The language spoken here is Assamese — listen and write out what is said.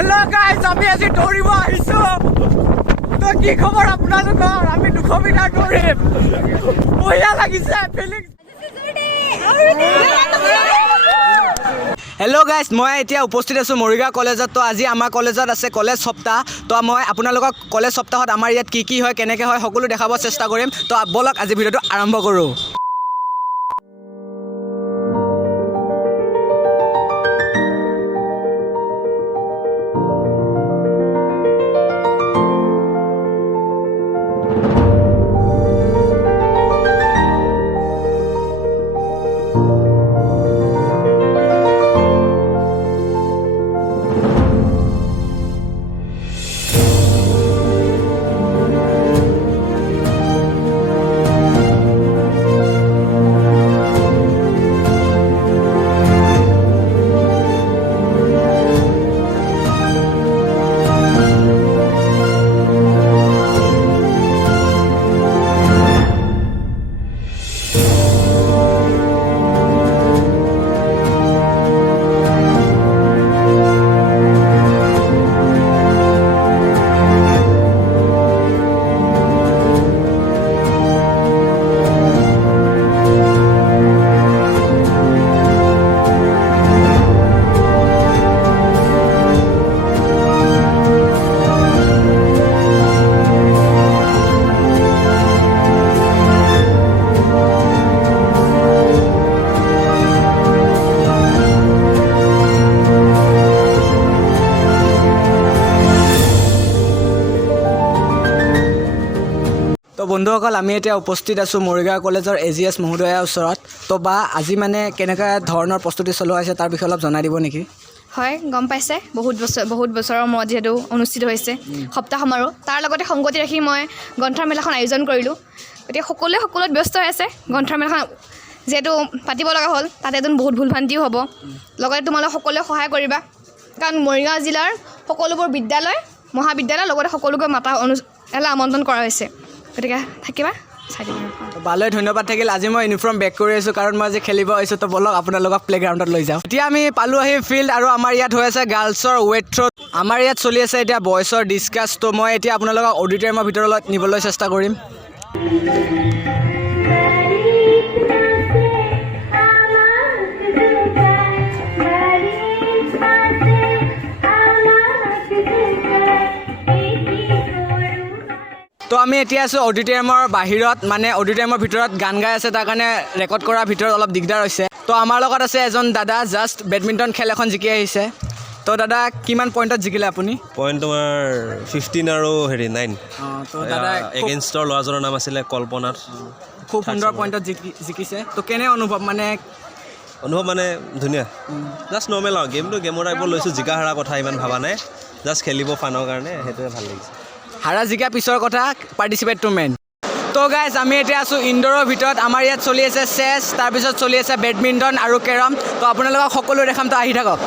হেল্ল' গাইজ, আমি আজি দৌৰিব আহিছোঁ। তো কি খবৰ আপোনালোকৰ? আমি 200 মিটাৰ দৌৰিম। বঢ়িয়া লাগিছে ফিলিং। হেল্ল' গাইজ, মই এতিয়া উপস্থিত আছোঁ মৰিগাঁও কলেজত। তো আজি আমাৰ কলেজত আছে কলেজ সপ্তাহ। তো মই আপোনালোকক কলেজ সপ্তাহত আমাৰ ইয়াত কি হয়, কেনেকৈ হয়, সকলো দেখাব চেষ্টা কৰিম। তো ব'লক আজি ভিডিঅ'টো আৰম্ভ কৰোঁ। তো বন্ধুসকল, আমি এতিয়া উপস্থিত আছোঁ মৰিগাঁও কলেজৰ AGS মহোদয়াৰ ওচৰত। তো বা আজি মানে কেনেকুৱা ধৰণৰ প্ৰস্তুতি চলোৱা হৈছে তাৰ বিষয়ে অলপ জনাই দিব নেকি? হয়, গম পাইছে, বহুত বছৰৰ মূৰত যিহেতু অনুষ্ঠিত হৈছে সপ্তাহ সমাৰোহ, তাৰ লগতে সংগতি ৰাখি মই গ্ৰন্থমেলাখন আয়োজন কৰিলোঁ। গতিকে সকলোত ব্যস্ত হৈ আছে। গ্ৰন্থমেলাখন যিহেতু পাতিব লগা হ'ল, তাতে এজন বহুত ভুলভ্ৰান্তিও হ'ব। লগতে তোমালোকে সকলোৱে সহায় কৰিবা, কাৰণ মৰিগাঁও জিলাৰ সকলোবোৰ বিদ্যালয়, মহাবিদ্যালয়, লগতে সকলোকে আমন্ত্ৰণ কৰা হৈছে। গতিকে থাকিবা, চাই দিম। ভালে, ধন্যবাদ থাকিল। আজি মই ইউনিফৰ্ম বেক কৰি আছোঁ, কাৰণ মই আজি খেলিব আহিছোঁ। তো বলক আপোনালোকক প্লে'গ্ৰাউণ্ডত লৈ যাওঁ। এতিয়া আমি পালোঁ আহি ফিল্ড, আৰু আমাৰ ইয়াত হৈ আছে গাৰ্লছৰ ৱেট থ্ৰ'। আমাৰ ইয়াত চলি আছে এতিয়া বয়ছৰ ডিছকাছ। তো মই এতিয়া আপোনালোকক অডিটৰিয়ামৰ ভিতৰত নিবলৈ চেষ্টা কৰিম। তো আমি এতিয়া আছোঁ অডিটৰিয়ামৰ বাহিৰত, মানে অডিটৰিয়ামৰ ভিতৰত গান গাই আছে, তাৰ কাৰণে ৰেকৰ্ড কৰাৰ ভিতৰত অলপ দিগদাৰ হৈছে। তো আমাৰ লগত আছে এজন দাদা, জাষ্ট বেডমিণ্টন খেল এখন জিকি আহিছে। তো দাদা, কিমান পইণ্টত জিকিলে আপুনি? পইণ্ট তোমাৰ 15 আৰু 9। তো দাদা এগেইনষ্টৰ ল'ৰাজনৰ নাম আছিলে কল্পনাথ। খুব সুন্দৰ পইণ্টত জিকিছে। তো কেনে অনুভৱ? মানে ধুনীয়া, জাষ্ট নৰ্মেল আৰু গেমৰ টাইপত লৈছোঁ। জিকা হাৰা কথা ইমান ভবা নাই, জাষ্ট খেলিব ফানৰ কাৰণে, সেইটোৱে ভাল লাগিছে। হাৰা জিকা পিছৰ কথা, পাৰ্টিচিপেট টু মেন। তো গাইজ, আমি এতিয়া আছোঁ ইনডোৰৰ ভিতৰত। আমাৰ ইয়াত চলি আছে চেছ, তাৰপিছত চলি আছে বেডমিণ্টন আৰু কেৰম। তো আপোনালোকক সকলো দেখাম, তো আহি থাকক।